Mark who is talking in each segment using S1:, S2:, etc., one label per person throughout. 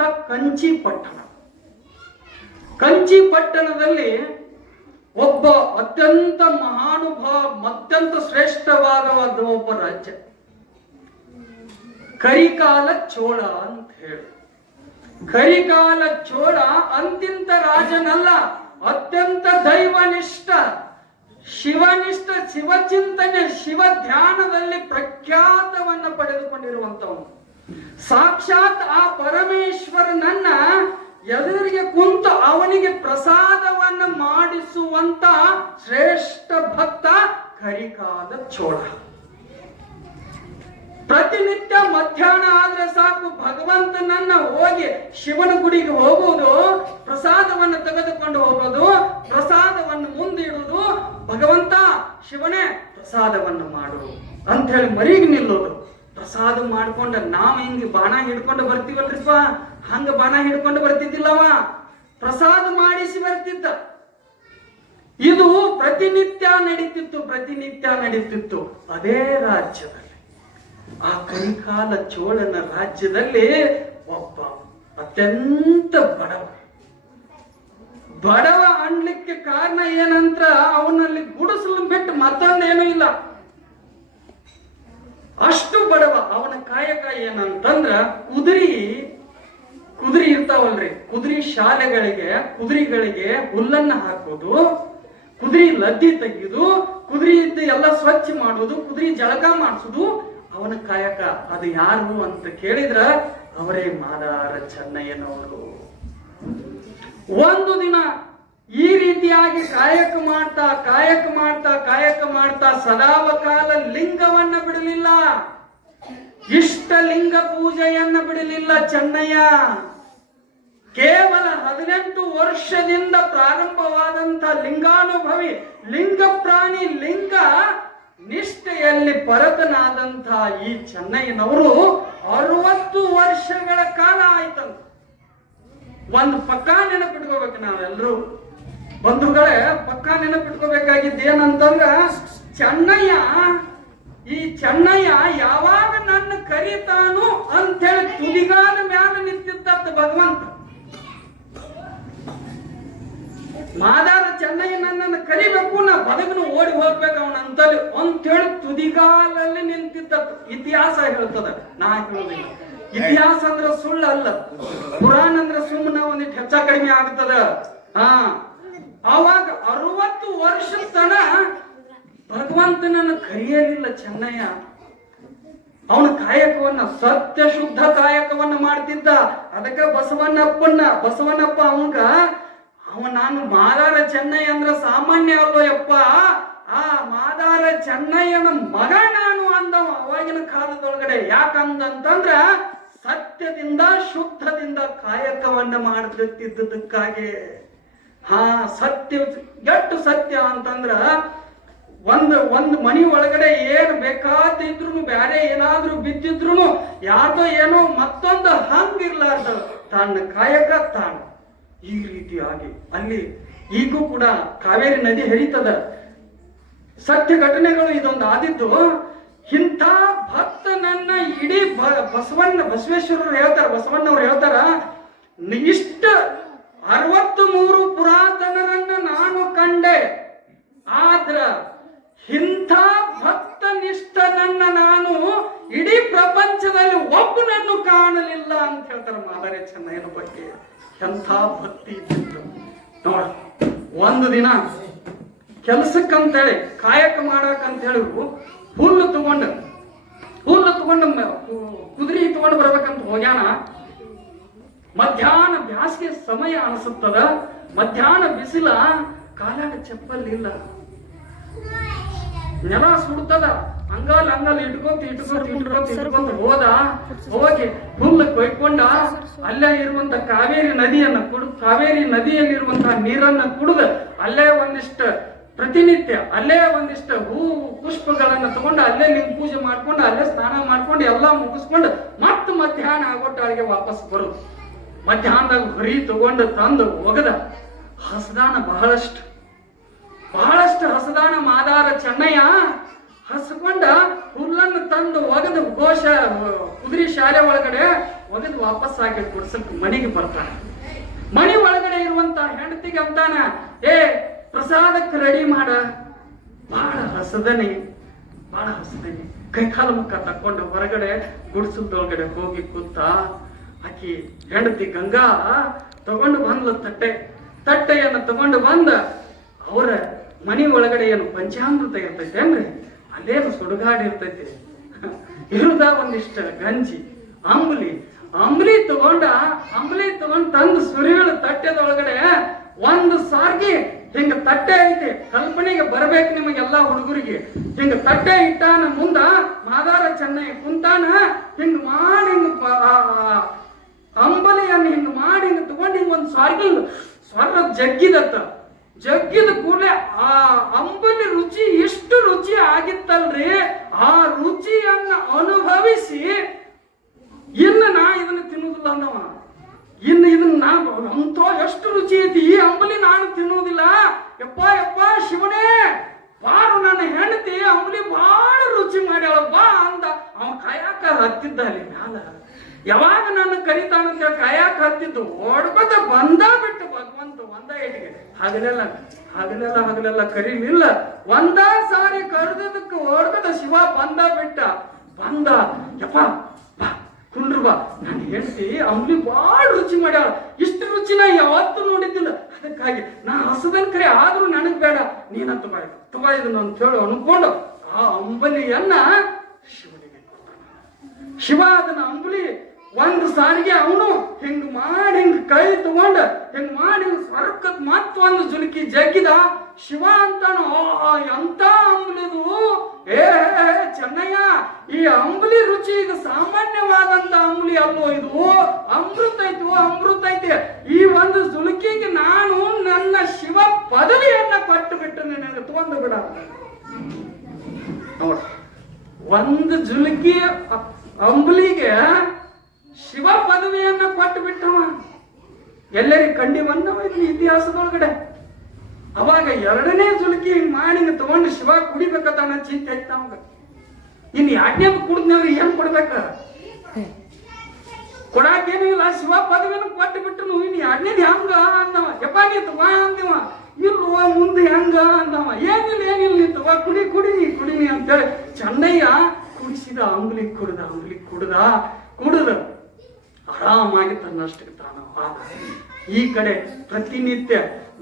S1: ಇರುವಂತ ಕಂಚಿ ಪಟ್ಟಣ ಕಂಚಿ ಪಟ್ಟಣದಲ್ಲಿ ಒಬ್ಬ ಅತ್ಯಂತ ಮಹಾನುಭಾವ, ಅತ್ಯಂತ ಶ್ರೇಷ್ಠವಾದ ಒಬ್ಬ ರಾಜ್ಯ ಕರಿಕಾಲ ಚೋಳ ಅಂತ ಹೇಳಿ. ಕರಿಕಾಲ ಚೋಳ ಅಂತಿಂತ ರಾಜನಲ್ಲ, ಅತ್ಯಂತ ದೈವನಿಷ್ಠ. ಶಿವನಿಷ್ಠ, ಶಿವಚಿಂತನೆ ಶಿವ ಧ್ಯಾನದಲ್ಲಿ ಪ್ರಖ್ಯಾತವನ್ನ ಪಡೆದುಕೊಂಡಿರುವಂತವನು. ಸಾಕ್ಷಾತ್ ಆ ಪರಮೇಶ್ವರನನ್ನ ಎದುರಿಗೆ ಕುಂತು ಅವನಿಗೆ ಪ್ರಸಾದವನ್ನ ಮಾಡಿಸುವಂತ ಶ್ರೇಷ್ಠ ಭಕ್ತ ಕರಿಕಾದ ಚೋಳ. ಪ್ರತಿನಿತ್ಯ ಮಧ್ಯಾಹ್ನ ಆದ್ರೆ ಸಾಕು ಭಗವಂತನನ್ನ ಹೋಗಿ ಶಿವನ ಗುಡಿಗೆ ಹೋಗುವುದು, ಪ್ರಸಾದವನ್ನು ತೆಗೆದುಕೊಂಡು ಹೋಗೋದು, ಪ್ರಸಾದವನ್ನು ಮುಂದಿಡುವುದು ಭಗವಂತ ಶಿವನೇ ಪ್ರಸಾದವನ್ನು ಮಾಡು ಅಂತ ಹೇಳಿ ಮರಿಗೆ ನಿಲ್ಲೋದು. ಪ್ರಸಾದ ಮಾಡ್ಕೊಂಡ ನಾವ್ ಹಿಂಗೆ ಬಾಣ ಹಿಡ್ಕೊಂಡು ಬರ್ತೀವಲ್ರಿಪ್ಪ? ಹಂಗ ಬಾಣ ಹಿಡ್ಕೊಂಡು ಬರ್ತಿದ್ದಿಲ್ಲವ? ಪ್ರಸಾದ ಮಾಡಿಸಿ ಬರ್ತಿದ್ದ. ಇದು ಪ್ರತಿನಿತ್ಯ ನಡೀತಿತ್ತು ಪ್ರತಿನಿತ್ಯ ನಡೀತಿತ್ತು. ಅದೇ ರಾಜ್ಯದಲ್ಲಿ. ಆ ಕೈಕಾಲ ಚೋಳನ ರಾಜ್ಯದಲ್ಲಿ ಒಬ್ಬ ಅತ್ಯಂತ ಬಡವ. ಬಡವ ಅನ್ಲಿಕ್ಕೆ ಕಾರಣ ಏನಂತ ಅವನಲ್ಲಿ ಗುಡಿಸಲು ಬಿಟ್ಟು ಮತ್ತೊಂದೇನೂ ಇಲ್ಲ. ಅಷ್ಟು ಬಡವ, ಅವನ ಕಾಯಕ ಏನಂತಂದ್ರ ಕುದುರಿ ಕುದುರಿ ಇರ್ತಾವಲ್ರಿ. ಕುದುರಿ ಶಾಲೆಗಳಿಗೆ, ಕುದುರಿಗಳಿಗೆ ಹುಲ್ಲನ್ನ ಹಾಕೋದು, ಕುದುರಿ ಲದ್ದಿ ತೆಗೆಯುದು ಇದ್ದ ಎಲ್ಲ ಸ್ವಚ್ಛ ಮಾಡೋದು ಕುದುರಿ ಜಳಕ ಮಾಡಿಸುದು ಅವನ ಕಾಯಕ ಅದು ಯಾರು ಅಂತ ಕೇಳಿದ್ರ ಅವರೇ ಮಾದಾರ ಚೆನ್ನಯ್ಯನವರು. ಒಂದು ದಿನ ಈ ರೀತಿಯಾಗಿ ಕಾಯಕ ಮಾಡ್ತಾ ಕಾಯಕ ಮಾಡ್ತಾ ಕಾಯಕ ಮಾಡ್ತಾ ಸದಾವಕಾಲ ಲಿಂಗವನ್ನ ಬಿಡಲಿಲ್ಲ. ಇಷ್ಟ ಲಿಂಗ ಪೂಜೆಯನ್ನ ಬಿಡಲಿಲ್ಲ ಚೆನ್ನಯ್ಯ. ಕೇವಲ ಹದಿನೆಂಟು ವರ್ಷದಿಂದ ಪ್ರಾರಂಭವಾದಂತ ಲಿಂಗಾನುಭವಿ, ಲಿಂಗ ಪ್ರಾಣಿ, ಲಿಂಗ ನಿಷ್ಠೆಯಲ್ಲಿ ಪರತನಾದಂತ ಈ ಚೆನ್ನಯ್ಯನವರು ಅರವತ್ತು ವರ್ಷಗಳ ಕಾಲ ಆಯ್ತಂತ. ಒಂದು ಪಕ್ಕ ನೆನಪಿಟ್ಕೋಬೇಕು ನಾವೆಲ್ಲರೂ ಬಂಧುಗಳೇ, ಪಕ್ಕ ನೆನಪಿಟ್ಕೋಬೇಕಾಗಿದ್ದು ಏನಂತಂದ್ರ ಚೆನ್ನಯ್ಯ, ಈ ಚೆನ್ನಯ್ಯ ಯಾವಾಗ ನನ್ನ ಕರೀತಾನು ಅಂತೇಳಿ ತುದಿಗಾದ ಮ್ಯಾಲ ನಿಂತಿದ್ದ ಭಗವಂತ. ಮಾದಾರ ಚೆನ್ನಯ್ಯ ನನ್ನನ್ನು ಕರಿಬೇಕು, ನಾ ಬದುಕನ್ನು ಓಡಿ ಹೋಗ್ಬೇಕು ಅವನ ಅಂತಲ್ಲಿ ಅಂತೇಳಿ ತುದಿಗಾಲಲ್ಲಿ ನಿಂತಿದ್ದ ಇತಿಹಾಸ ಹೇಳ್ತದ. ನಾ ಹೇಳುದಿಲ್ಲ. ಇತಿಹಾಸ ಅಂದ್ರೆ ಸುಳ್ಳು ಅಲ್ಲ ಪುರಾಣ ಅಂದ್ರೆ ಸುಮ್ಮನೆ ಒಂದಿಟ್ಟು ಹೆಚ್ಚ ಕಡಿಮೆ ಆಗ್ತದ. ಹಾ. ಅವಾಗ ಅರವತ್ತು ವರ್ಷ ತನ ಭಗವಂತನನ್ನು ಕರೆಯಲಿಲ್ಲ ಚೆನ್ನಯ್ಯ. ಅವನ ಕಾಯಕವನ್ನ, ಸತ್ಯ ಶುದ್ಧ ಕಾಯಕವನ್ನ ಮಾಡ್ತಿದ್ದ. ಅದಕ್ಕೆ ಬಸವಣ್ಣಪ್ಪನ್ನ ಬಸವನಪ್ಪ ಅವನ್ಗ ಅವ ನಾನು ಮಾದಾರ ಚೆನ್ನಯ್ಯ ಅಂದ್ರ ಸಾಮಾನ್ಯ ಅಲ್ಲೋ ಯಪ್ಪ. ಆ ಮಾದಾರ ಚೆನ್ನಯ್ಯನ ಮಗ ನಾನು ಅಂದವ ಅವಾಗಿನ ಕಾಲದೊಳಗಡೆ. ಯಾಕಂದಂತಂದ್ರ ಸತ್ಯದಿಂದ ಶುದ್ಧದಿಂದ ಕಾಯಕವನ್ನ ಮಾಡ್ತಿದ್ದದಕ್ಕಾಗಿ ಹಾ, ಸತ್ಯ, ಎಷ್ಟು ಸತ್ಯ ಅಂತಂದ್ರ ಒಂದು ಒಂದು ಮನಿ ಒಳಗಡೆ ಏನು ಬೇಕಾದಿದ್ರು ಬೇರೆ ಏನಾದ್ರೂ ಬಿದ್ದಿದ್ರು ಯಾರ್ದೋ ಏನೋ ಮತ್ತೊಂದು ಹಂಗಿರ್ಲಾರ್ದ ತನ್ನ ಕಾಯಕ ತಾನು. ಈ ರೀತಿಯಾಗಿ ಅಲ್ಲಿ ಈಗೂ ಕೂಡ ಕಾವೇರಿ ನದಿ ಹರಿತದ. ಸತ್ಯ ಘಟನೆಗಳು ಇದೊಂದು ಆದಿದ್ದು, ಇಂಥ ಭಕ್ತನನ್ನ ಇಡೀ ಬಸವಣ್ಣ, ಬಸವೇಶ್ವರರು ಹೇಳ್ತಾರ, ಬಸವಣ್ಣವ್ರು ಹೇಳ್ತಾರ, ಇಷ್ಟ ಅರವತ್ತು ಮೂರು ಪುರಾತನರನ್ನು ನಾನು ಕಂಡೆ. ಆದ್ರ ಇಂಥ ಭಕ್ತ ನಿಷ್ಠನನ್ನ ನಾನು ಇಡೀ ಪ್ರಪಂಚದಲ್ಲಿ ಒಬ್ಬನನ್ನು ಕಾಣಲಿಲ್ಲ ಅಂತ ಹೇಳ್ತಾರೆ ಮಾದರಿ ಚೆನ್ನಯ್ಯನ ಬಗ್ಗೆ. ಎಂಥ ಭಕ್ತಿ ಇದ್ದಿತ್ತು ನೋಡ, ಒಂದು ದಿನ ಕೆಲಸಕ್ಕಂತೇಳಿ, ಕಾಯಕ ಮಾಡಕ್ಕಂತೇಳಿ ಹುಲ್ಲು ತಗೊಂಡು ಹುಲ್ಲು ತಗೊಂಡು ಕುದುರೆ ತಗೊಂಡು ಬರ್ಬೇಕಂತ ಹೋಗ್ಯಾನ. ಮಧ್ಯಾಹ್ನ ಬ್ಯಾಸಿಗೆ ಸಮಯ ಅನಿಸುತ್ತದ? ಮಧ್ಯಾಹ್ನ ಬಿಸಿಲ ಕಾಲಾಗ ಚಪ್ಪಲ್ ಇಲ್ಲ ನೆಲ ಸುಡ್ತದ? ಅಂಗಾಲ್ ಅಂಗಾಲ್ ಇಟ್ಕೊಂತ ಇಟ್ಕೊಂತ ಇಟ್ಕೊಂತ ಇಟ್ಕೊಂತ ಹೋದ. ಹೋಗಿ ಹುಲ್ಲು ಕೊಯ್ಕೊಂಡ ಅಲ್ಲೇ ಇರುವಂತ ಕಾವೇರಿ ನದಿಯನ್ನ ಕುಡ್ ಕಾವೇರಿ ನದಿಯಲ್ಲಿರುವಂತಹ ನೀರನ್ನ ಕುಡಿದ ಅಲ್ಲೇ ಒಂದಿಷ್ಟು ಪ್ರತಿನಿತ್ಯ ಅಲ್ಲೇ ಒಂದಿಷ್ಟು ಹೂ ಪುಷ್ಪಗಳನ್ನ ತಗೊಂಡು ಅಲ್ಲೇ ನಿಮ್ ಪೂಜೆ ಮಾಡ್ಕೊಂಡು ಅಲ್ಲೇ ಸ್ನಾನ ಮಾಡ್ಕೊಂಡು ಎಲ್ಲಾ ಮುಗಿಸ್ಕೊಂಡು ಮತ್ತೆ ಮಧ್ಯಾಹ್ನ ಆಗೋಟಾಳಿಗೆ ವಾಪಸ್ ಬರುದು ಮಧ್ಯಾಹ್ನದಾಗ ಹೊರಿ ತಗೊಂಡು ತಂದು ಒಗದ ಹಸದಾನ ಬಹಳಷ್ಟು. ಬಹಳಷ್ಟು ಹಸದಾನ ಮಾದಾರ ಚೆನ್ನಯ್ಯ ಹಸ್ಕೊಂಡ ಹುಲ್ಲನ್ನು ತಂದು ಒಗದು ಗೋಶ ಕುದುರೆ ಶಾಲೆ ಒಳಗಡೆ ಒಗೆದು ವಾಪಸ್ ಆಗಿ ಕೊಡ್ಸಕ್ ಮನೆಗೆ ಬರ್ತಾನೆ. ಮನೆ ಒಳಗಡೆ ಇರುವಂತ ಹೆಂಡತಿಗೆ ಅಂತಾನ, ಏ, ಪ್ರಸಾದಕ್ಕೆ ರೆಡಿ ಮಾಡ. ಬಹಳ ಹಸದನೆ ಬಹಳ ಹಸದನೆ. ಕೈ ಕಾಲು ಮುಖ ತಕೊಂಡು ಹೊರಗಡೆ ಗುಡಿಸಲ್ದೊಳಗಡೆ ಹೋಗಿ ಕೂತ ಆಕಿ ಹೆಂಡತಿ ಗಂಗಾ ತಗೊಂಡು ಬಂದ್ಲು ತಟ್ಟೆ. ತಟ್ಟೆಯನ್ನು ತಗೊಂಡು ಬಂದ ಅವರ ಮನೆ ಒಳಗಡೆ ಏನು ಪಂಚಾಮೃತ ಇರ್ತೈತೆ ಅಂದ್ರೆ ಅಲ್ಲೇನು ಸುಡುಗಾಡು ಇರ್ತೈತೆ. ಇರುದ ಒಂದಿಷ್ಟ ಗಂಜಿ, ಅಂಬಲಿ. ಅಂಬ್ಲಿ ತಗೊಂಡ, ಅಂಬ್ಲಿ ತಗೊಂಡ್ ತಂದು ಸುರಿಗಳು ತಟ್ಟೆದೊಳಗಡೆ ಒಂದು ಸಾರ್ಗಿ ಹಿಂಗ ತಟ್ಟೆ ಐತಿ. ಕಲ್ಪನೆಗೆ ಬರ್ಬೇಕು ನಿಮಗೆಲ್ಲ ಹುಡುಗರಿಗೆ. ಹಿಂಗ ತಟ್ಟೆ ಇಟ್ಟಾನ ಮುಂದ ಮಾದಾರ ಚೆನ್ನೈ ಕುಂತಾನ ಹಿಂಗ ಮಾಡಿ ಹಿಂಗ ಅಂಬಲಿಯನ್ನು ಹಿಂಗೆ ಮಾಡಿ ಹಿಂಗೆ ತಗೊಂಡು ಹಿಂಗೆ ಒಂದು ಸಾರ್ಗಲ್ ಸ್ವರ್ಗ ಜಗ್ಗಿದತ್ತ. ಜಗ್ಗಿದ ಕೂಡಲೇ ಆ ಅಂಬಲಿ ರುಚಿ ಎಷ್ಟು ರುಚಿ ಆಗಿತ್ತಲ್ರಿ ಆ ರುಚಿಯನ್ನ ಅನುಭವಿಸಿ ಇನ್ನು ನಾ ಇದನ್ನ ತಿನ್ನುವುದಿಲ್ಲ ಅಂದವ ಇನ್ನು ಇದನ್ನ ನಾ ಅಂತ ಎಷ್ಟು ರುಚಿ ಐತಿ ಈ ಅಂಬಲಿ ನಾನು ತಿನ್ನುವುದಿಲ್ಲ ಯಪ್ಪ ಯಪ್ಪ ಶಿವನೇ ಬಾರು ನನ್ನ ಹೆಂಡತಿ ಅಂಬಲಿ ಬಹಳ ರುಚಿ ಮಾಡ್ಯಾಳ ಬಾ ಅಂದ ಅವ ಕಾಯಕ ಹತ್ತಿದ್ದ ಅಲ್ಲಿ ಮ್ಯಾಲ ಯಾವಾಗ ನನ್ನ ಕರಿತಾನಂತ ಕಾಯಕ ಹತ್ತಿದ್ದು ಓಡ್ಕೊತ ಬಂದ ಬಿಟ್ಟು ಭಗವಂತ ಒಂದ ಏಟಿಗೆ ಹಗಲೆಲ್ಲ ಹಗಲೆಲ್ಲ ಹಗಲೆಲ್ಲ ಕರೀಲಿಲ್ಲ ಒಂದ ಸಾರಿ ಕರೆದದಕ್ಕೆ ಓಡ್ಕೊತ ಶಿವ ಬಂದ ಬಿಟ್ಟ ಬಂದ. ಯಪ್ಪ ಬಾ ಕುಂಡ್ರು ಬಾ. ನಾನು ಹೇಳಿ ಅಂಬ್ಲಿ ಭಾಳ ರುಚಿ ಮಾಡ್ಯಾಳ. ಇಷ್ಟು ರುಚಿ ನಾ ಯಾವತ್ತೂ ನೋಡಿದ್ದಿಲ್ಲ. ಅದಕ್ಕಾಗಿ ನಾ ಹಸದನ್ ಕರೆ ಆದ್ರೂ ನನಗ್ ಬೇಡ. ನೀನಂತ ಇದು, ತಗೋ ಇದನ್ನ ಅಂತ ಹೇಳಿ ಅನ್ಕೊಂಡು ಆ ಅಂಬಲಿಯನ್ನ ಶಿವನಿಗೆ ಶಿವ ಅದನ್ನ ಅಂಬಲಿ ಒಂದು ಸಾರಿಗೆ ಅವನು. ಹಿಂಗ್ ಮಾಡಿ ಹಿಂಗ್ ಕೈ ತಗೊಂಡ, ಹಿಂಗ್ ಮಾಡಿ ಹಿಂಗ್ ಸ್ವರ್ಗಕ್ ಮತ್ತೊಂದು ಜುಲ್ಕಿ ಜಗ್ಗಿದ. ಶಿವ ಅಂತಾನು ಎಂತ ಅಂಬ್ಲಿದು ಏ ಚೆನ್ನಯ್ಯ, ಈ ಅಂಬ್ಲಿ ರುಚಿ ಇದು ಸಾಮಾನ್ಯವಾದಂತ ಅಂಬ್ಲಿ ಅಲ್ಲೋ ಇದು? ಅಮೃತ ಐತು, ಅಮೃತ ಐತಿ. ಈ ಒಂದು ಜುಲ್ಕಿಗೆ ನಾನು ನನ್ನ ಶಿವ ಪದವಿಯನ್ನ ಕೊಟ್ಟು ಬಿಟ್ಟು ನಿನಗೆ ತಗೊಂಡು ಬಿಡ ನೋಡ, ಒಂದು ಜುಲ್ಕಿ ಅಂಬಲಿಗೆ ಶಿವ ಪದವಿಯನ್ನ ಕೊಟ್ಟು ಬಿಟ್ಟವ. ಎಲ್ಲರಿಗೆ ಕಂಡಿ ಬಂದವ ಇತಿಹಾಸದೊಳಗಡೆ. ಅವಾಗ ಎರಡನೇ ಸುಲಕಿ ಹಿಂಗ್ ಮಾಡಿ ತಗೊಂಡು ಶಿವ ಕುಡಿಬೇಕಂತ ಚಿಂತೆ ಆಯ್ತು ಅವಾಗ ಇನ್ ಯಾಜ್ಞೆ ಕುಡಿದ್ನವ್ರಿಗೆ ಏನ್ ಕೊಡ್ಬೇಕ? ಕೊಡಾಕೇನು ಇಲ್ಲ, ಶಿವ ಪದವಿಯನ್ನು ಕೊಟ್ಟು ಬಿಟ್ಟು ಇನ್ ಯಾಜ್ಞೆದ್ ಹೆಂಗ ಅಂದವ ಯಪ್ಪ ನೀ ತಗೋ ಅಂದಿವ. ಇಲ್ವ ಮುಂದೆ ಹೆಂಗ ಅಂದವ ಏನಿಲ್ಲ ಏನಿಲ್ಲ, ನೀ ತಗೋ, ಕುಡಿ ಕುಡಿ ಕುಡಿನಿ ಅಂತೇಳಿ ಚೆನ್ನಯ್ಯ ಕುಡಿಸಿದ ಅಂಗ್ಲಿ ಕುಡ್ದ ಅಂಗ್ಲಿ ಕುಡ್ದ ಕುಡ್ದ. ಆರಾಮಾಗಿ ತನ್ನಷ್ಟಕ್ಕೆ ಈ ಕಡೆ ಪ್ರತಿನಿತ್ಯ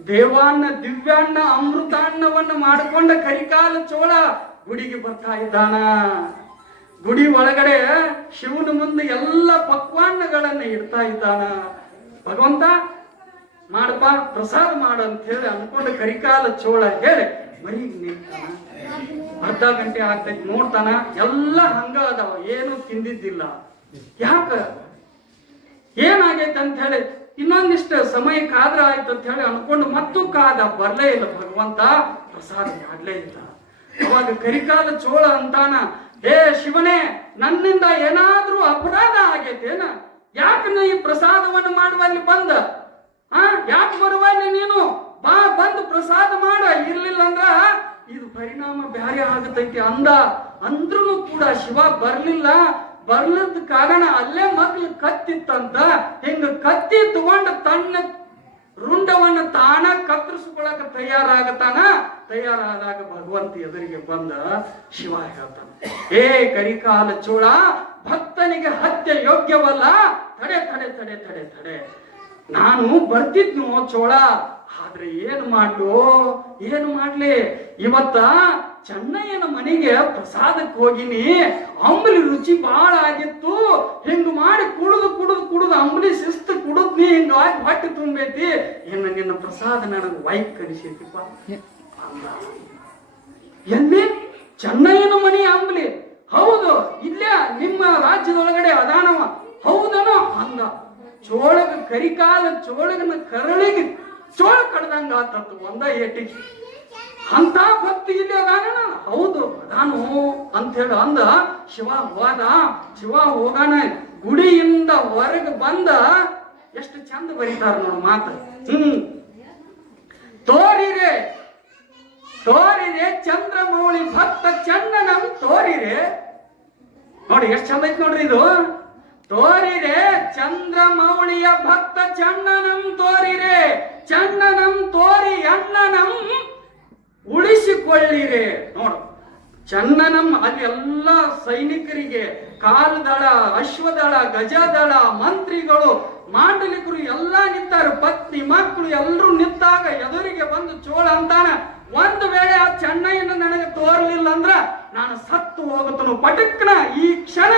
S1: ದೇವಾನ್ನ ದಿವ್ಯಾನ್ನ ಅಮೃತಾನ್ನವನ್ನು ಮಾಡಿಕೊಂಡ ಕರಿಕಾಲ ಚೋಳ ಗುಡಿಗೆ ಬರ್ತಾ ಇದ್ದಾನ. ಗುಡಿ ಒಳಗಡೆ ಶಿವನ ಮುಂದೆ ಎಲ್ಲ ಪಕ್ವಾನ್ನಗಳನ್ನು ಇಡ್ತಾ ಇದ್ದಾನ. ಭಗವಂತ, ಮಾಡಪ್ಪ, ಪ್ರಸಾದ ಮಾಡು ಅಂತ ಹೇಳಿ ಅನ್ಕೊಂಡು ಕರಿಕಾಲ ಚೋಳ ಹೇಳಿ ಮರಿ ಅರ್ಧ ಗಂಟೆ ಆಗ್ತೈತಿ ನೋಡ್ತಾನ. ಎಲ್ಲ ಹಂಗ ಅದಾವ. ಏನು ತಿಂದಿದ್ದಿಲ್ಲ. ಯಾಕ? ಏನಾಗೈತೆ ಅಂತ ಹೇಳಿ ಇನ್ನೊಂದಿಷ್ಟು ಸಮಯ ಕಾದ್ರ ಆಯ್ತು ಅಂತ ಹೇಳಿ ಅನ್ಕೊಂಡು ಮತ್ತು ಕಾದ ಬರ್ಲೇ ಇಲ್ಲ ಭಗವಂತ, ಪ್ರಸಾದ ಮಾಡ್ಲೇ ಇಲ್ಲ. ಅವಾಗ ಕರಿಕಾಲ ಚೋಳ ಅಂತಾನ, ಹೇ ಶಿವನೇ, ನನ್ನಿಂದ ಏನಾದ್ರೂ ಅಪರಾಧ ಆಗೈತೇನ? ಯಾಕೆ ಈ ಪ್ರಸಾದವನ್ನು ಮಾಡುವಲ್ಲಿ ಬಂದ? ಆ, ಯಾಕೆ ಬರುವಲ್ಲಿ ನೀನು? ಬಾ, ಬಂದು ಪ್ರಸಾದ ಮಾಡ, ಇರ್ಲಿಲ್ಲ ಅಂದ್ರ ಇದು ಪರಿಣಾಮ ಬ್ಯಾರೆ ಆಗತೈತಿ ಅಂದ. ಅಂದ್ರೂ ಕೂಡ ಶಿವ ಬರ್ಲಿಲ್ಲ ಬರ್ಲದ ಕಾರಣ ಅಲ್ಲೇ ಮಕ್ಳು ಕತ್ತಿತ್ತಂತ ಹಿಂಗ ಕತ್ತಿ ತಗೊಂಡು ತನ್ನ ರುಂಡವನ್ನ ತಾನ ಕತ್ತರಿಸ್ಕೊಳಕ ತಯಾರಾಗತಾನ? ತಯಾರಾದಾಗ ಭಗವಂತ ಎದುರಿಗೆ ಬಂದ ಶಿವ ಹೇಳ್ತಾನ ಏ ಕರಿಕಾಲ ಚೋಳ, ಭಕ್ತನಿಗೆ ಹತ್ಯೆ ಯೋಗ್ಯವಲ್ಲ? ತಡೆ ತಡೆ ತಡೆ ತಡೆ ತಡೆ. ನಾನು ಬರ್ತಿದ್ನು ಚೋಳ? ಆದ್ರೆ ಏನು ಮಾಡ್ಲು? ಏನು ಮಾಡ್ಲಿ? ಇವತ್ತ ಚೆನ್ನಯ್ಯನ ಮನೆಗೆ ಪ್ರಸಾದಕ್ಕೆ ಹೋಗಿನಿ. ಅಂಬಲಿ ರುಚಿ ಬಾಳ ಆಗಿತ್ತು. ಹಿಂಗ್ ಮಾಡಿ ಕುಡಿದು ಕುಡಿದು ಕುಡಿದು ಅಂಬಲಿ ಶಿಸ್ತು ಕುಡಿದ್ನಿ ಹಿಂಗ ಆಗಿ ಹೊಟ್ಟೆ ತುಂಬೈತಿ. ಇನ್ನು ನಿನ್ನ ಪ್ರಸಾದ ನನಗೆ ವೈಕ್ ಕಲಿಸೈತಿಪ್ಪ. ಎಲ್ಲಿ ಚೆನ್ನಯ್ಯನ ಮನೆ ಅಂಬಲಿ. ಹೌದು, ಇಲ್ಲೇ ನಿಮ್ಮ ರಾಜ್ಯದೊಳಗಡೆ ಅದಾನವ. ಹೌದನೋ? ಅಂದ. ಚೋಳಗ ಕರಿಕಾಲ, ಚೋಳಗನ ಕರಳಿಗೆ ಚೋಳ ಕಡ್ದಂಗ ಆತತ್ತು ಒಂದ ಏಟಿ. ಅಂತ ಭಕ್ತಿ ಇಲ್ಲಿ ಅದಾನ? ಹೌದು ನಾನು ಅಂತ ಹೇಳ ಅಂದ. ಶಿವ ಹೋದ, ಶಿವ ಹೋಗಾನ. ಗುಡಿಯಿಂದ ಹೊರಗೆ ಬಂದ, ಎಷ್ಟು ಚಂದ ಬರೀತಾರ ನೋಡು ಮಾತು. ಹ್ಮ್. ತೋರಿರೆ ತೋರಿರೆ ಚಂದ್ರಮೌಳಿ ಭಕ್ತ ಚಂದನಂ ತೋರಿರೆ. ನೋಡಿ, ಎಷ್ಟು ಚಂದ ಐತಿ ನೋಡ್ರಿ ಇದು. ತೋರಿರೆ ಚಂದ್ರಮೌಳಿಯ ಭಕ್ತ ಚಣ್ಣನಂ ತೋರಿರೆ ಚಣ್ಣನಂ ತೋರಿ ಅಣ್ಣನಂ ಉಳಿಸಿಕೊಳ್ಳಿರೆ. ನೋಡು ಚನ್ನನಂ ಅಲ್ಲಿ ಎಲ್ಲ ಸೈನಿಕರಿಗೆ ಕಾಲ್ದಳ, ಅಶ್ವದಳ, ಗಜದಳ, ಮಂತ್ರಿಗಳು, ಮಾಂಡಲಿಕರು ಎಲ್ಲ ನಿಂತಾರು. ಪತ್ನಿ, ಮಕ್ಕಳು ಎಲ್ಲರೂ ನಿಂತಾಗ ಎದುರಿಗೆ ಬಂದು ಚೋಳ ಅಂತಾನ. ಒಂದು ವೇಳೆ ಆ ಚೆನ್ನಯ್ಯನ ನನಗೆ ತೋರಲಿಲ್ಲ ಅಂದ್ರ ನಾನು ಸತ್ತು ಹೋಗುತ್ತನು. ಪಟಕ್ನ ಈ ಕ್ಷಣ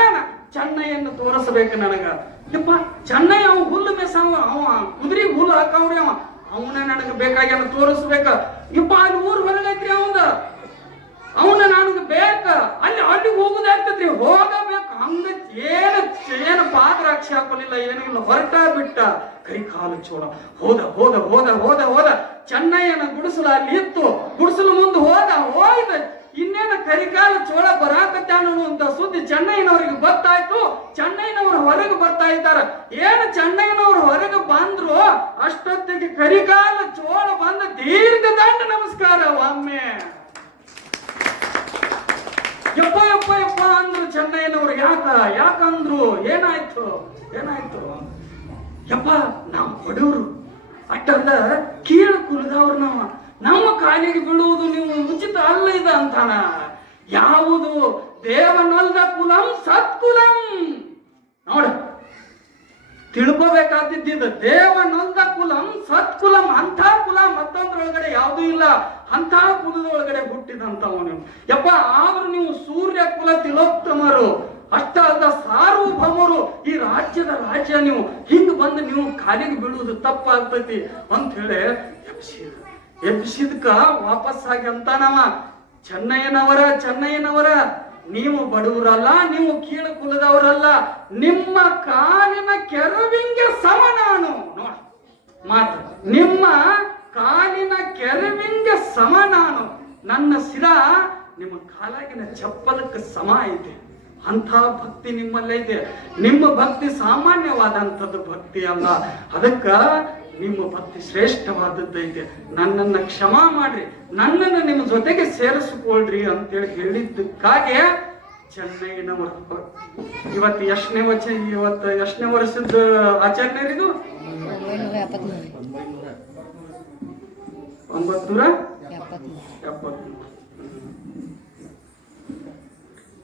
S1: ಚೆನ್ನೈಯನ್ನು ತೋರಿಸಬೇಕು ನನಗ. ಯಪ್ಪ, ಚೆನ್ನೈ ಅವ ಹುಲ್ಲು ಮೆಸ ಅವ ಕುದುರೆಗೆ ಹುಲ್ಲು ಹಾಕವ್ರಿ ಅವ ಅವನ ನನಗೆ ಬೇಕಾಗ್ಯಾನ ತೋರಿಸ್ಬೇಕ. ಇಪ್ಪ ಅಲ್ಲಿ ಊರ್ ಹೊರಗೈತ್ರಿ ಅವಂದ ಅವನ ನನಗೆ ಬೇಕ. ಅಲ್ಲಿ ಅಲ್ಲಿ ಹೋಗುದಾಗ್ತದ್ರಿ ಹೋಗಬೇಕು. ಹಂಗ ಏನ ಏನ ಪಾದ್ರಾಕ್ಷಿ ಹಾಕೊಲಿಲ್ಲ ಏನಿಲ್ಲ ಹೊರಟ ಬಿಟ್ಟ ಕೈ ಕಾಲು ಚೋಳ. ಹೋದ ಹೋದ ಹೋದ ಹೋದ ಹೋದ. ಚೆನ್ನಯ್ಯನ ಗುಡಿಸಲು ಅಲ್ಲಿ ಇತ್ತು. ಗುಡಿಸಲು ಮುಂದೆ ಹೋದ ಹೋಯ್ದ ಇನ್ನೇನ ಕರಿಕಾಲ ಚೋಳ ಬರಾಕತ್ತಾನು ಅಂತ ಸುದ್ದಿ ಚೆನ್ನೈನವ್ರಿಗೆ ಗೊತ್ತಾಯ್ತು. ಚೆನ್ನೈನವರು ಹೊರಗೆ ಬರ್ತಾ ಇದ್ದಾರೆ. ಏನು ಚೆನ್ನೈನವರು ಹೊರಗೆ ಬಂದ್ರು? ಅಷ್ಟೊತ್ತಿಗೆ ಕರಿಕಾಲ ಚೋಳ ಬಂದ ದೀರ್ಘ ದಂಡ ನಮಸ್ಕಾರ ಒಮ್ಮೆ ಯಪ್ಪ ಯಪ್ಪ ಯಪ್ಪ ಅಂದ್ರು ಚೆನ್ನೈನವ್ರು ಯಾಕ, ಯಾಕಂದ್ರು? ಏನಾಯ್ತು? ಏನಾಯ್ತು? ಯಪ್ಪ ನಾವು ಬಡವರು ಅಟ್ಟಲ್ಲ ಕೀಳು ಕುಲದವ್ರು ನಾವು. ನಮ್ಮ ಕಾಲಿಗೆ ಬೀಳುವುದು ನೀವು ಉಚಿತ ಅಲ್ಲ ಇದ ಅಂತಾನ ಯಾವುದು ದೇವನಲ್ದ ಕುಲಂ ಸತ್ಕುಲಂ. ನೋಡ ತಿಳ್ಕೋಬೇಕಾದಿದ್ದ ದೇವನಂದ ಕುಲಂ ಸತ್ಕುಲಂ, ಅಂಥ ಕುಲ ಮತ್ತೊಂದ್ರೊಳಗಡೆ ಯಾವುದೂ ಇಲ್ಲ. ಅಂತ ಕುಲದೊಳಗಡೆ ಹುಟ್ಟಿದಂಥವು ನೀವು. ಯಪ್ಪ, ಆದ್ರೂ ನೀವು ಸೂರ್ಯ ಕುಲ ತಿಲೋತ್ತಮರು ಅಷ್ಟ ಅಲ್ಲ ಸಾರ್ವಭೌಮರು, ಈ ರಾಜ್ಯದ ರಾಜ್ಯ ನೀವು. ಹಿಂಗ್ ಬಂದು ನೀವು ಕಾಲಿಗೆ ಬೀಳುವುದು ತಪ್ಪಾಗ್ತೈತಿ ಅಂತ ಹೇಳಿ ಎಬ್ಸಿದ ಎಬ್ಸಿದ್ಕ ವಾಪಸ್ ಅಂತಾನವ ಚೆನ್ನಯ್ಯನವರ ಚೆನ್ನಯ್ಯನವರ, ನೀವು ಬಡವರಲ್ಲ, ನೀವು ಕೀಳು ಕುಲದವರಲ್ಲ ನಿಮ್ಮ ಕಾಲಿನ ಕೆರವಿಂಗೆ ಸಮ ನಾನು ನೋಡ, ಮಾತು. ನಿಮ್ಮ ಕಾಲಿನ ಕೆರವಿಂಗೆ ಸಮ ನಾನು ನನ್ನ ಶಿರ, ನಿಮ್ಮ ಕಾಲಾಗಿನ ಚಪ್ಪಲಕ್ಕೆ ಸಮ ಐತೆ ಅಂಥ ಭಕ್ತಿ ನಿಮ್ಮಲ್ಲೈತೆ ನಿಮ್ಮ ಭಕ್ತಿ ಸಾಮಾನ್ಯವಾದಂಥದ್ದು ಭಕ್ತಿ ಅಲ್ಲ. ಅದಕ್ಕ ನಿಮ್ಮ ಭಕ್ತಿ ಶ್ರೇಷ್ಠವಾದದ್ದೈತೆ ನನ್ನನ್ನ ಕ್ಷಮಾ ಮಾಡ್ರಿ. ನನ್ನನ್ನು ನಿಮ್ಮ ಜೊತೆಗೆ ಸೇರಿಸಿಕೊಳ್ರಿ ಅಂತೇಳಿ ಹೇಳಿದ್ದಕ್ಕಾಗೆ ಚೆನ್ನೈನವರು ಇವತ್ತು ಎಷ್ಟನೇ ವರ್ಷ ಇವತ್ತು ಎಷ್ಟನೇ ವರ್ಷದ ಆಚರಣೆರಿದು ಒಂಬತ್ತೂರ
S2: ಎಪ್ಪತ್ಮೂರು
S1: ಎಪ್ಪತ್ಮೂರು.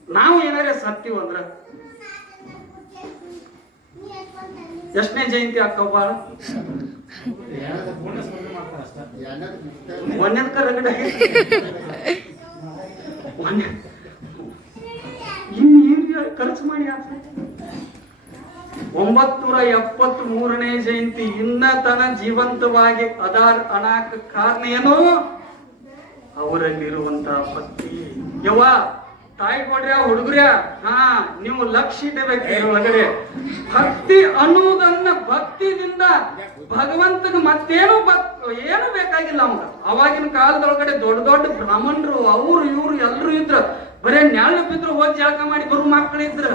S1: ನಾವು ಏನಾರ ಸತ್ತೀವಿ ಅಂದ್ರ? ಎಷ್ಟನೇ ಜಯಂತಿ ಆಗ್ತಾವ ಖರ್ಚು ಮಾಡಿ ಒಂಬತ್ತು ಎಪ್ಪತ್ತ್ ಮೂರನೇ ಜಯಂತಿ ಇನ್ನ ತನ ಜೀವಂತವಾಗಿ ಅದಾರ್ ಅನಾಕ ಕಾರಣ ಏನು? ಅವರಲ್ಲಿರುವಂತಹ ಪತ್ನಿ ಯವ್ವ? ತಾಯಿ ಕೊಡ್ರಿ ಹುಡುಗ್ರ್ಯ ಹಾ ನೀವು ಲಕ್ಷ ಇಡಬೇಕು ಒಳಗಡೆ. ಭಕ್ತಿ ಅನ್ನುವುದನ್ನ ಭಕ್ತಿದಿಂದ ಭಗವಂತನ ಮತ್ತೇನು ಭಕ್ ಏನು ಬೇಕಾಗಿಲ್ಲ ನಮ್ಗ. ಅವಾಗಿನ ಕಾಲದೊಳಗಡೆ ದೊಡ್ಡ ದೊಡ್ಡ ಬ್ರಾಹ್ಮಣರು ಅವ್ರು ಇವ್ರು ಎಲ್ಲರೂ ಇದ್ರ. ಬರೇ ನೆಳ್ಳು ಬಿದ್ರು ಹೋಗಿ ಜಳಕ ಮಾಡಿ ಬರು ಮಕ್ಕಳಿದ್ರ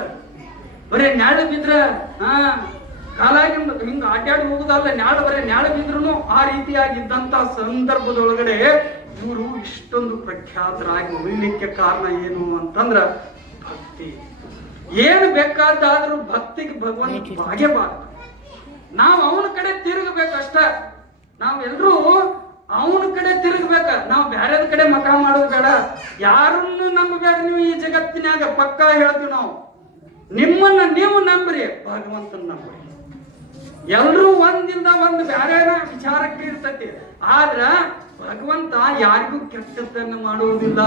S1: ಬರೇ ನ್ಯಾಳ ಬಿದ್ರ ಹಾ ಕಾಲಾಗಿ ಹಿಂಗ ಅಡ್ಡಾಡಿ ಹೋಗುದಲ್ಲ ನ್ಯಾಳ ಬರೇ ನ್ಯಾಳ ಬಿದ್ರು ಆ ರೀತಿಯಾಗಿದ್ದಂತ ಸಂದರ್ಭದೊಳಗಡೆ ಇವರು ಇಷ್ಟೊಂದು ಪ್ರಖ್ಯಾತರಾಗಿ ಉಳಿಲಿಕ್ಕೆ ಕಾರಣ ಏನು ಅಂತಂದ್ರ ಭಕ್ತಿ. ಏನು ಬೇಕಾದಾದ್ರೂ ಭಕ್ತಿಗೆ ಭಗವಂತ ಬಾಗೇಬಾರ್ದು ನಾವು ಅವನ ಕಡೆ ತಿರುಗಬೇಕಷ್ಟ ನಾವೆಲ್ಲರೂ ಅವನ ಕಡೆ ತಿರುಗಬೇಕ. ನಾವು ಬೇರೆದ ಕಡೆ ಮಕ ಮಾಡೋದು ಬೇಡ. ಯಾರನ್ನು ನಂಬಬೇಡ ನೀವು ಈ ಜಗತ್ತಿನಾಗ ಪಕ್ಕ ಹೇಳ್ತೀವಿ ನಾವು. ನಿಮ್ಮನ್ನ ನೀವು ನಂಬ್ರಿ ಭಗವಂತನ ನಂಬ್ರಿ. ಎಲ್ರೂ ಒಂದಿಂದ ಒಂದು ಬ್ಯಾರೇನ ವಿಚಾರಕ್ಕೆ ಇರ್ತೈತಿ. ಆದ್ರ ಭಗವಂತ ಯಾರಿಗೂ ಕೆಟ್ಟದ್ದನ್ನು ಮಾಡುವುದಿಲ್ಲ.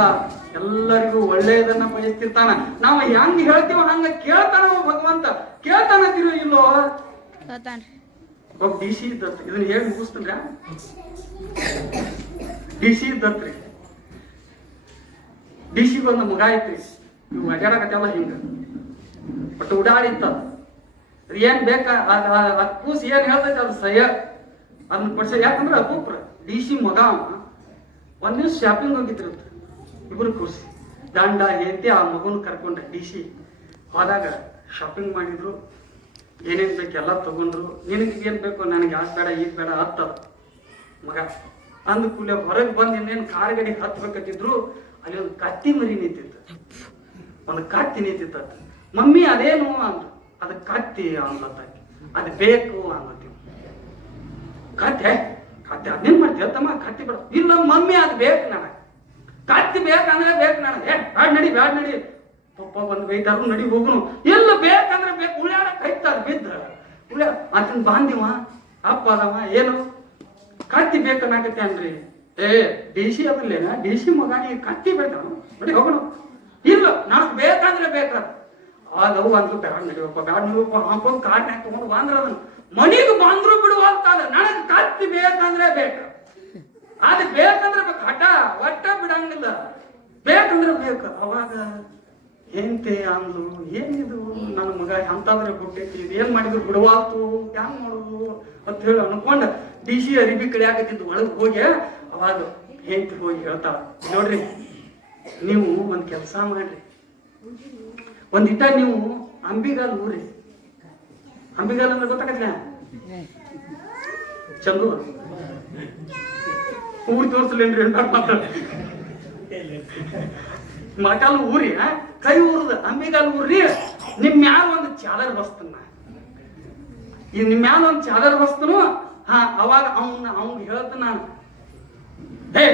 S1: ಎಲ್ಲರಿಗೂ ಒಳ್ಳೆಯದನ್ನ ಬಯಸ್ತಿರ್ತಾನ. ನಾವು ಹೆಂಗ್ ಹೇಳ್ತೀವೋ ಹಂಗ ಕೇಳ್ತಾನ ಭಗವಂತ. ಭಗವಂತ ತಿರು ಇಲ್ಲೋ? ಒಬ್ಬ ಡಿ ಸಿ ಇದ್ದತ್ ಇದನ್ನ ಹೇಳಿ ಮುಗಿಸ್ತಂದ್ರ? ಡಿ ಸಿ ಇದ್ದತ್ರಿ ಡಿ ಸಿ ಒಂದು ಮಗ ಐತ್ರಿ. ನೀವು ಮಜಾಡಕತ್ತೆಲ್ಲ ಹಿಂಗ. ಬಟ್ ಉಡಾಡಿತ್ತ ಏನ್ ಬೇಕಾ ಕೂಸ್ ಏನ್ ಹೇಳ್ತೈತೆ ಅದು ಸಹ್ಯ. ಅದನ್ನ ಪಡಿಸ ಯಾಕಂದ್ರೆ ಅಪೂಪ್ರ ಡಿ ಸಿ ಮಗ ಒಂದ್ ಶಾಪಿಂಗ್ ಹೋಗಿದ್ರು ಇಬ್ರು ಕೂರ್ಸಿ. ದಂಡ ಹೆಂಡತಿ ಆ ಮಗುನ ಕರ್ಕೊಂಡ ಡಿ ಸಿ. ಹೋದಾಗ ಶಾಪಿಂಗ್ ಮಾಡಿದ್ರು. ಏನೇನ್ ಬೇಕು ಎಲ್ಲ ತಗೊಂಡ್ರು. ನಿನಗೆ ಏನ್ ಬೇಕು? ನನಗೆ ಆ ಬೇಡ ಈಗ ಬೇಡ ಅತ್ತ ಮಗ ಅಂದ ಕೂಲೆ ಹೊರಗೆ ಬಂದು ಇನ್ನೇನು ಕಾರ್ ಗಡಿ ಹತ್ಬೇಕಿದ್ರು ಅಲ್ಲಿ ಒಂದು ಕತ್ತಿ ಮರಿ ನಿಂತಿತ್ತು. ಒಂದು ಕತ್ತಿ ನಿಂತಿತ್ತ ಮಮ್ಮಿ ಅದೇನು ಅಂದ್ರು. ಅದು ಕತ್ತಿ ಅನ್ಲತ್ತಾಕಿ ಅದು ಬೇಕು ಅನ್ಲತ್ತೀವಿ ಕತ್ತೆ ಕತ್ತೆ ಅದನ್ನೇನ್ ಮಾಡ್ತೀಯ ತಮ್ಮ ಕತ್ತಿ ಬಿಡು. ಇಲ್ಲ, ಮಮ್ಮಿ, ಅದು ಬೇಕು ನನಗೆ. ಕತ್ತಿ ಬೇಕಂದ್ರೆ ಬೇಕು ನನಗೆ. ಏ, ಬ್ಯಾಡ್ ನಡಿ ಬ್ಯಾಡ್ ನಡಿ. ಪಪ್ಪ ಬಂದು ಬೈತಾರು, ನಡಿ ಹೋಗುನು. ಎಲ್ಲ ಬೇಕಂದ್ರೆ ಬೇಕು. ಉಳ್ಯಾಡ ಕೈತಾರ ಬಿದ್ದ. ಉಳ್ಯಾ ಅದನ್ನ ಬಾಂಧಿವ ಅಪ್ಪ ಅದವ, ಏನು? ಕತ್ತಿ ಬೇಕನ್ನಾಗತ್ತೇನ್ರಿ ಏ, ಡಿ ಸಿ ಅದಲ್ಲೇನ ಡಿ ಸಿ ಮಗ, ನೀ ಕತ್ತಿ ಬೇಕಾ ನಡಿ ಹೋಗೋಣ ಇಲ್ಲ, ನನಗೆ ಬೇಕಂದ್ರೆ ಬೇಕಾ ಲವ್ ಅಂದ್ರು ಬ್ಯಾಡ್ ನಡೆಯಪ್ಪ ಬ್ಯಾಡ್ ನಡೆಯಪ್ಪ ಹಾಕೊಂಡು ಕಾರ್ನ್ಯಾಗ ತಗೊಂಡು ಬಂದ್ರ ಅದನ್ನ. ಮನಿಗೆ ಬಂದ್ರು ಬಿಡು ಅಂತಾದ ನನಗೆ ಕತ್ತಿ ಬೇಕಂದ್ರೆ ಬೇಕು. ಅದು ಬೇಕಂದ್ರೆ ಬೇಕು, ಹಠ, ಒಟ್ಟ ಬಿಡಂಗಿಲ್ಲ. ಬೇಕಂದ್ರೆ ಬೇಕು. ಅವಾಗ ಹೆಂತೆ ಅಂದ್ರು ಏನಿದು? ನನ್ನ ಮಗ ಎಂತಾದ್ರೆ ಬಿಟ್ಟೈತಿ ಏನ್ ಮಾಡಿದ್ರು? ಬಿಡುವಾತು, ಹ್ಯಾಂಗ್ ಮಾಡುದು? ಅಂತ ಹೇಳಿ ಅನ್ಕೊಂಡ ಡಿ ಸಿ ಅರಿಬಿ ಕಡೆ ಆಗತ್ತಿದ್ದು ಒಳಗೆ ಹೋಗಿ ಅವಾಗ ಹೆಂಡತಿ ಹೋಗಿ ಹೇಳ್ತಾಳ, ನೋಡ್ರಿ, ನೀವು ಒಂದ್ ಕೆಲಸ ಮಾಡ್ರಿ. ಒಂದಿಟ್ಟ ನೀವು ಅಂಬಿಗಾಲ್ ಊರಿ. ಅಂಬಿಗಾಲ್ ಅಂದ್ರೆ ಗೊತ್ತಾಗತ್ತಿಲ್ಲ ಚಂದು. ಊರ್ ತೋರಿಸ್ಲೇನ್ರಿ ಅಂತ ಊರಿ ಕೈ ಊರದ, ಅಂಬಿಗಾಲ್ ಊರಿ ನಿಮ್ ಮ್ಯಾಲ ಒಂದು ಚಾದರ್ ಬಸ್ತನ ಈ ನಿಮ್ ಮ್ಯಾಲ ಒಂದು ಚಾದರ್ ಬಸ್ತನು ಹಾ, ಅವಾಗ ಅವ್ನ ಅವ್ನ್ ಹೇಳ್ತ ನಾನು. ಏ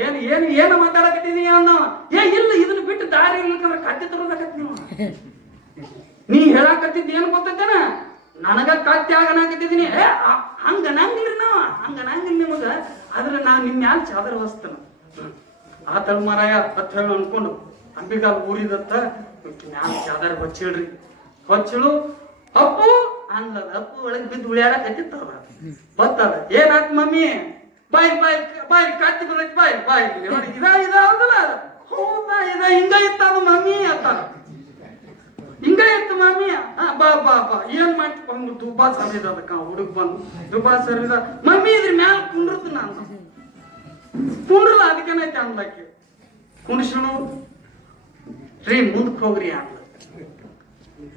S1: ಏನ್ ಏನ್ ಏನು ಮಾತಾಡಕತ್ತಿದೀಯ ಅನ್ನೋ ಏ, ಇಲ್ಲ, ಇದನ್ನ ಬಿಟ್ಟು ದಾರಿ ಇಲ್ಲ ತರೋದಕತ್ ನೀವು ನೀ ಹೇಳಾಕತ್ತಿದ್ ಏನ್ ಗೊತ್ತೈತೇನ? ನನಗ ಕತ್ತಿ ಆಗನಾಕತ್ತಿದ್ದೀನಿ. ಹಂಗ ನಂಗಿಲ್ರಿ ನಾವ, ಹಂಗ ನಂಗಿಲ್ ನಿಮಗ. ಆದ್ರೆ ನಾ ನಿಮ್ ಮ್ಯಾಲ ಚಾದರ್ ವಸ್ತನ ಆ ತಳಮರಾಯ ಅಂತ ಹೇಳು ಅನ್ಕೊಂಡು ಅಂಬಿಕಾಲ್ ಊರಿದತ್ತ ಮ್ಯಾಲ ಚಾದರ್ ಹೊಚ್ಚಿಳ್ರಿ. ಹೊಚ್ಚಳು, ಅಪ್ಪು ಅನ್ಲದ ಅಪ್ಪು ಒಳಗೆ ಬಿದ್ದು ಉಳಿಯಾಡಕತ್ತಿತ್ತ ಬತ್ತದ. ಏನಾತ್ ಮಮ್ಮಿ? ಬಾಯ್ ಬಾಯ್ ಬಾಯ್ ಕತ್ತಿ ಬಂದೈತಿ ಬಾಯ್ ಬಾಯ್ ಇದ ಇದ ಹೌದಲ್ಲ? ಹೌದಾ, ಇದ ಹಿಂಗ ಇತ್ತ ಮಮ್ಮಿ ಅಂತಾರ ಹಿಂಗ ಇತ್ತು ಮಾಮಿ. ಬಾ ಬಾ ಬಾ. ಏನ್ ಮಾಡ್ತಿ? ಬಂದು ದುಬ್ಬಾ ಸರಿದ ಅದಕ್ಕ ಹುಡುಗ ಬಂದು. ದುಬ್ಬಾ ಸರಿದ ಮಮ್ಮಿ ಇದ್ರ ಮ್ಯಾಲ ಕುಂಡ್ರತ ನಾನು. ಕುಂಡ್ರಲ್ಲ, ಅದಕ್ಕೇನೈತೆ ಅಂದಾಕಿ ಕುಣಿಸಣು ರೀ ಮುಂದಕ್ಕೆ ಹೋಗ್ರಿ ಅಂದ್ಲ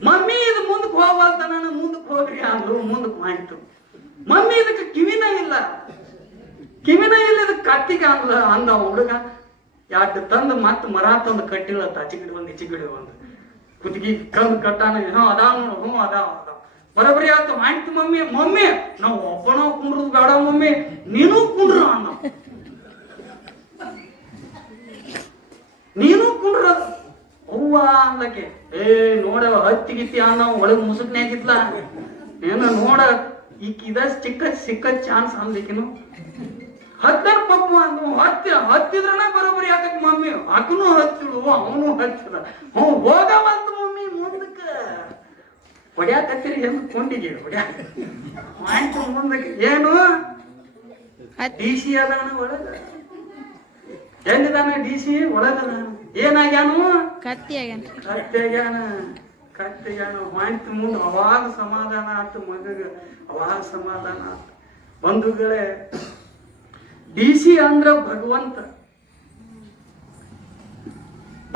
S1: ಮಮ್ಮಿ ಇದು ಮುಂದಕ್ಕೆ ಹೋಗ್ಬಾರ್ದ ನಾನು ಮುಂದಕ್ಕೆ ಹೋಗ್ರಿ ಅಂದ್ಲು ಮುಂದಕ್ಕೆ ಮಾಡಿತು ಮಮ್ಮಿ ಇದಕ್ಕೆ ಕಿವಿನ ಇಲ್ಲ. ಕಿವಿನ ಇಲ್ಲ, ಇದಕ್ಕೆ ಕತ್ತಿಗೆ ಅಂದ್ಲ, ಅಂದ ಹುಡುಗ. ಯಾಕೆ ತಂದು ಮತ್ತೆ ಮರ ತಂದು ಕಟ್ಟಿಲ್ಲ ಆಚೆ ಒಂದು ಈಚೆ ಗಿಡ ಒಂದು ಕುತ್ತಿಗೆ ಕಂದ್ ಕಟ್ಟಾನ, ಏನೋ ಅದಾವ ನೋಡು ಹ್ಞೂ ಅದಾವ ಅದಾವ ಬರೋಬ್ಬರಿ ಆಯ್ತು ಆಯ್ತು ಮಮ್ಮಿ ಮಮ್ಮಿ, ನಾವು ಒಬ್ಬನ ಕುಂಡ್ರದು ಬೇಡ ಮಮ್ಮಿ, ನೀನು ಕುಂಡ್ರ ಅನ್ನ. ನೀನು ಕುಂಡ್ರ ಅವ್ವ ಅಂದಕ್ಕೆ, ಏ ನೋಡ ಹತ್ತಿ ಗಿತ್ತಿ ಅನ್ನ ಒಳಗೆ ಮುಸುಕ್ನ್ಯಾಗಿತ್ಲ ಏನ ನೋಡ ಈಕ ಇದ ಚಿಕ್ಕ ಸಿಕ್ಕ ಚಾನ್ಸ್ ಅಂದ್ಲಿಕಿನು ಹತ್ತ ಪಪ್ಪ ಅಂದು ಹತ್ತಿ ಹತ್ತಿದ್ರನ ಬರೋಬ್ಬರಿ ಯಾಕಕ್ ಮಮ್ಮಿ. ಅಕನು ಹತ್ತಿಳು ಅವನು ಹತ್ತಿದ ಹ್ಞೂ ಹೋಗವಂತ ಮಮ್ಮಿ ಮುಂದಕ್ಕ ಹೊಡ್ಯಾಕತ್ತಿರಿ ಹೆಂಗ್ ಕೊಂಡಿಗೆ ಹೊಡ್ಯಾಕ. ಆಯ್ತು ಮುಂದಕ್ಕೆ. ಏನು? ಡಿ ಸಿ ಅದಾನ ಒಳಗ? ಎಲ್ಲಿದಾನ ಡಿ ಸಿ ಒಳಗದಾನ ಏನಾಗ್ಯಾನು?
S2: ಕತ್ತಿ ಆಗ್ಯಾನ
S1: ಕತ್ತೆಗ್ಯಾನ ಕತ್ತೆಗ್ಯಾನ ಮಾಹಿತಿ ಮುಂದೆ ಅವಾಗ ಸಮಾಧಾನ ಆತು ಮಗಗ. ಅವಾಗ ಸಮಾಧಾನ ಆತು. ಬಂಧುಗಳೇ ಡಿ ಸಿ ಅಂದ್ರ ಭಗವಂತ.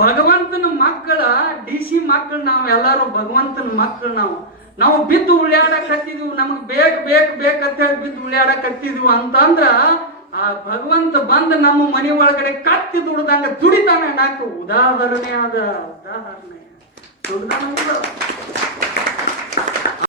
S1: ಭಗವಂತನ ಮಕ್ಕಳ, ಡಿ ಸಿ ಮಕ್ಕಳು ನಾವು ಎಲ್ಲಾರು ಭಗವಂತನ ಮಕ್ಕಳು ನಾವು. ನಾವು ಬಿದ್ದು ಉಳ್ಯಾಡಕ್ ಹತ್ತಿದ್ವು ನಮಗ್ ಬೇಕ್ ಬೇಕ್ ಬೇಕಂತ ಹೇಳಿ ಬಿದ್ದು ಉಳ್ಯಾಡಕ್ ಹತ್ತಿದ್ವು ಅಂತಂದ್ರ ಆ ಭಗವಂತ ಬಂದ ನಮ್ಮ ಮನೆ ಒಳಗಡೆ ಕತ್ತಿ ದುಡ್ದಂಗ ದುಡಿತಾನೆ ನಾಲ್ಕು ಉದಾಹರಣೆ ಅದ ಉದಾಹರಣೆ. ದುಡ್ದಾನ.